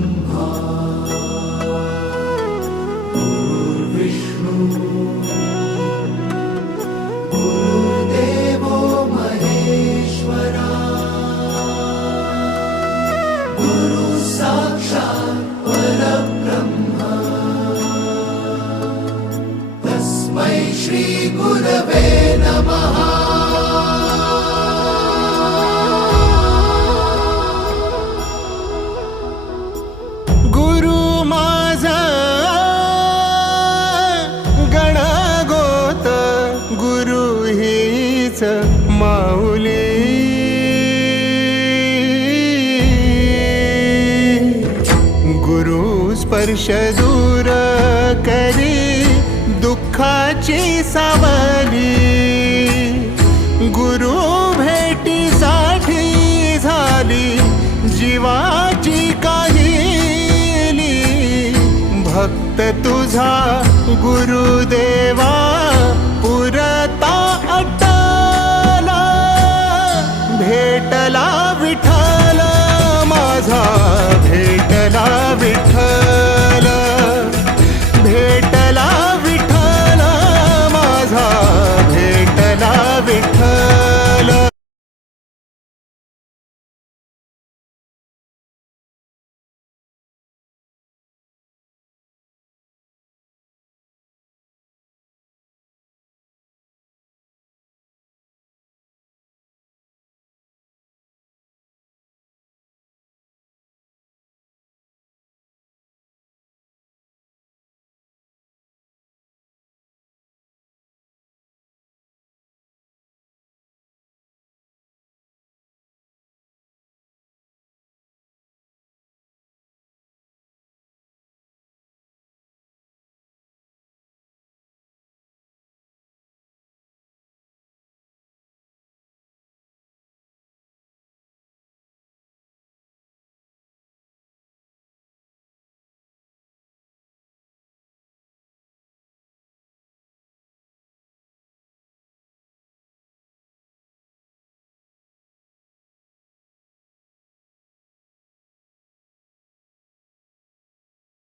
ब्रह्मा गुरुर्विष्णु गुरुर्देवो महेश्वरा गुरु साक्षात् परब्रह्म तस्मै श्री गुरवे नमः। माऊली गुरु स्पर्श दूर करी दुःखाची सावली गुरु भेटीसाठी झाली जीवाची काहिली भक्त तुझा गुरुदेवा पुरता भेटला